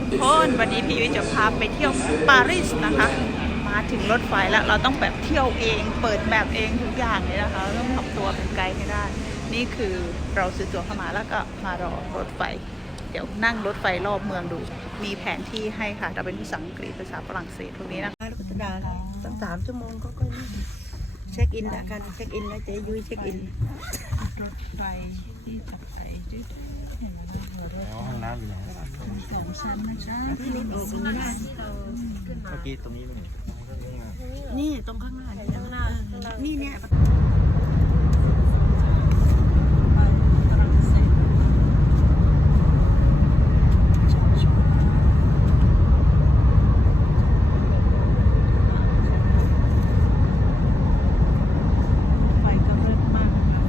ทุกคนวันนี้พี่วิจะพาไปเที่ยวปารีสนะคะ มาถึงรถไฟแล้วเราต้องแบบเที่ยวเอง เปิดแบบเองทุกอย่างเลยนะคะต้องทำตัวเป็นไกด์ให้ได้ นี่คือเราซื้อตั๋วเข้ามาแล้วก็มารอรถไฟ เดี๋ยวนั่งรถไฟรอบเมืองดู มีแผนที่ให้ค่ะแต่เป็นภาษาอังกฤษภาษาฝรั่งเศสพวกนี้นะคะรัชดาตั้งสามชั่วโมงก็ก็เช็คอินแล้วกันเช็คอินแล้วเจ๊ยุ้ยเช็คอิน รถไฟที่จะไปที่ห้องน้ำอยู่ไหนสองชั้นนะคะที่นี่ออกไม่ได้เมื่อกี้ตรงนี้เป็นไงนี่ตรงข้างหน้าข้างหน้านี่เนี่ย ไฟก็เลิศมากนะคะ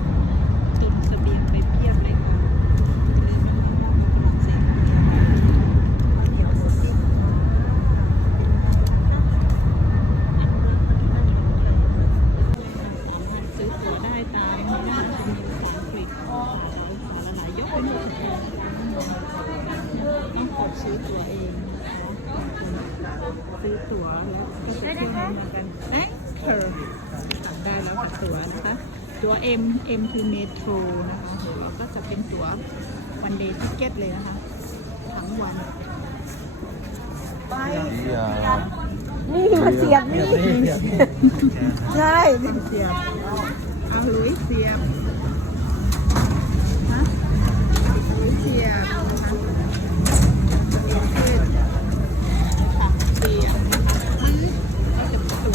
ตุนเสบียงไปเพียบเลยค่ะเลยมาลองมองฝรั่งเศสเนี่ย เดี๋ยวที่ สามารถซื้อตั๋วได้ ต้องกดซื้อตั๋วเอง ซื้อตั๋วแล้วก็จะขึ้นมากันเอ๊ะเธอสั่งได้แล้วค่ะตั๋วนะคะ ตั๋ว M M to Metro นะคะเดี๋ยวเก็จะเป็นตั๋ว one day ticket เลยนะคะ ทั้งวัน ไปเสียนี่มาเสียบนี่ ใช่เสียบ เอาหลุยเสียบฮะหลุยเสียบนะคะเส้นค่ะเสียบก็จะปะตู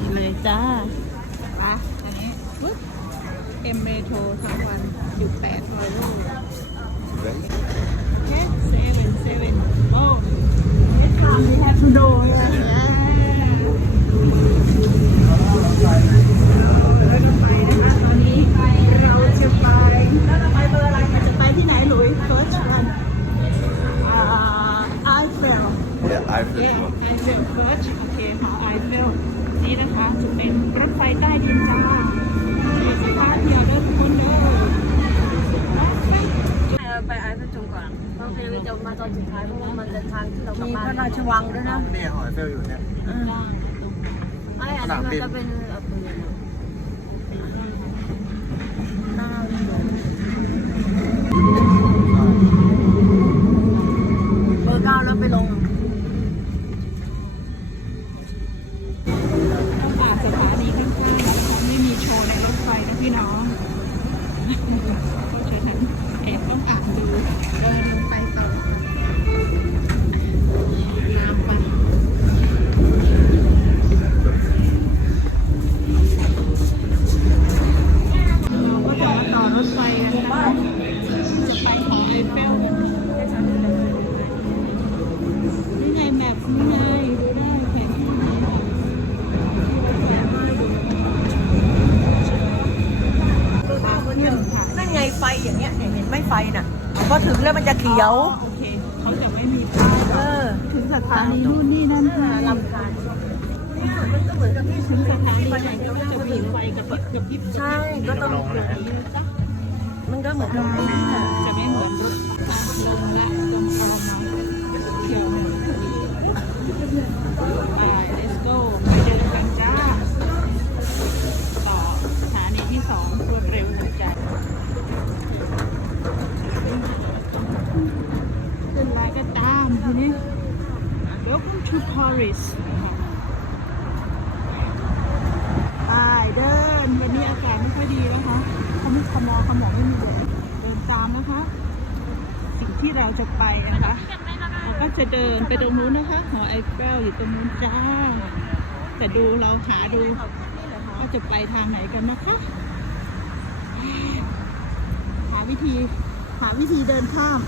นี่เลยจ้าไปอันนี้ปึ๊บเอ็มเมโทรทั้งวันอยู่แปดร้อยโลโอเคเซเว่นเซเว่นโอ้ Next time we have to do it. เราจะไปนะคะตอนนี้เราจะไปเราจะไปเบอร์อะไรจะไปที่ไหนหลุย first one อ่า Eiffel เนี่ยไอเฟล yeah Eiffel first โอเคค่ะ Eiffel นี่นะคะจะเป็นรถไฟใต้ดินจ้ามีสภาพเดียวเด้อทุกคนเด้อไปไอ้พระจุงก่อนเพราะเพลงจะมาตอนสุดท้ายเพราะว่ามันจะทางที่เรากลับมีบ้าพนระราชวังด้วยนะนี่หอยเฟลอยู่เนี่ย ไอ้อันนี้มันจะเป็นเอ่อปืนหน้าเบอร์เก้าแล้วไปลงต้อง ไหมไฟน่ะพอถึงแล้วมันจะเขียว โอเคเขาจะไม่มีป้ายเออ ถึงสถานีนู่นนี่นั่นค่ะลำคาญมันก็เหมือนกับที่ถึงสถานีไหนก็จะมีไฟกระพริบกระพริบใช่ก็ต้องมันก็เหมือนกับ to Paris นะคะไปเดิน วันนี้อากาศไม่ค่อยดีนะคะเขาไม่ขมอขมอไม่มีเลยเดินตามนะคะ สิ่งที่เราจะไปนะคะเราก็จะเดินไปตรงนู้นนะคะหอไอเฟลอยู่ตรงนู้นจ้า แต่ดูเราหาดูว่าจะไปทางไหนกันนะคะหาวิธีหาวิธีเดินข้าม